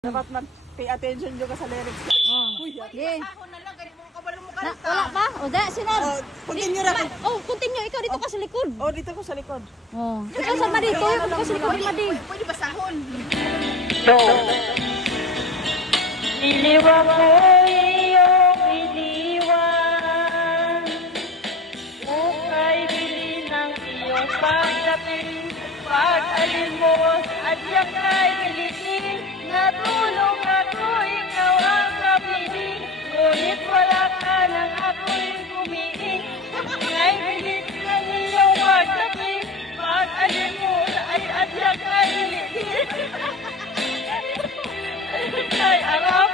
Dapat mag-pay attention nyo ka sa lyrics. Uy, Yeah. ako na lang, ganito mo kabalo mo Na, kanta. wala pa? O, da, sinar. Continue na. Oh, continue. Ikaw dito ka sa likod. Oh, dito ko sa likod. Oh. Ikaw sa madi. Ikaw ka sa likod ni madi. Pwede ba sahon? Iliwan mo iyong iniwan. Ukay bili ng iyong pagdating. Pag-alin mo at siyang kay ilitin. Natulong ako, ikaw ang kapili. Ngunit wala ka nang ako'y kumiin. Ngay bilis ng iyong pagdating. Pag-alin mo at siyang kay ilitin. Ay, arap,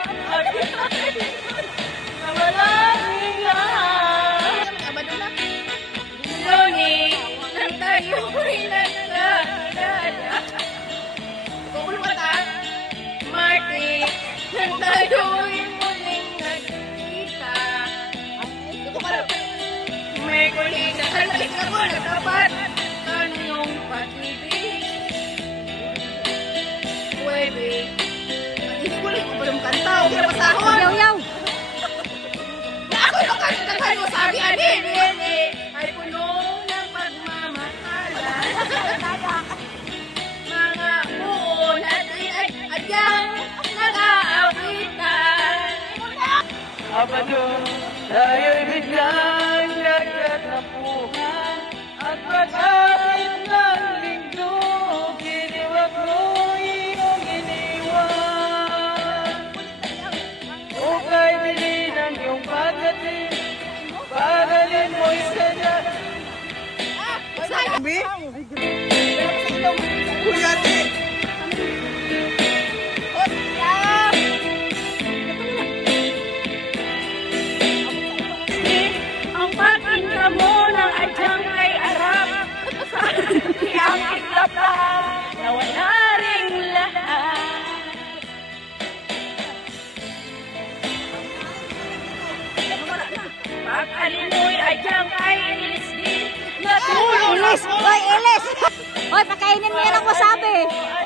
na walang hilang. Abado na. Ngunit, nang tayo'y nagkakilala. Kukulo ka ta. Marty, nang tayo'y muling nagkita. Ito ka lang. May kuling na halik ako nagtapat ng iyong pag-ibig. Pwede, Hindi ko lang kabalo mo kanta. Huwag ka na ba sahon? Yaw, yaw. Ako yung kanta tayo sabi, ani. ay puno ng pagmamahalan. Mga buo natin ay adyang nag-aawitan. Abado, tayo'y biglang nagkatapuhan. At pag-alit ng linggo, giniwag mo iyong iniwan. Ukay bili ng iyong pagdating. Pagalin mo'y sadya. Sabi? Kuya, di. Ang pag-inka mo ng adyang kay Arap. Ang itlap lahat na wala ring lahat. Pag-alin mo'y adyang kay Ilis din. Natulong Ilis. Hoy, Ilis. Hoy, pakainin mo yan ang wasabi. at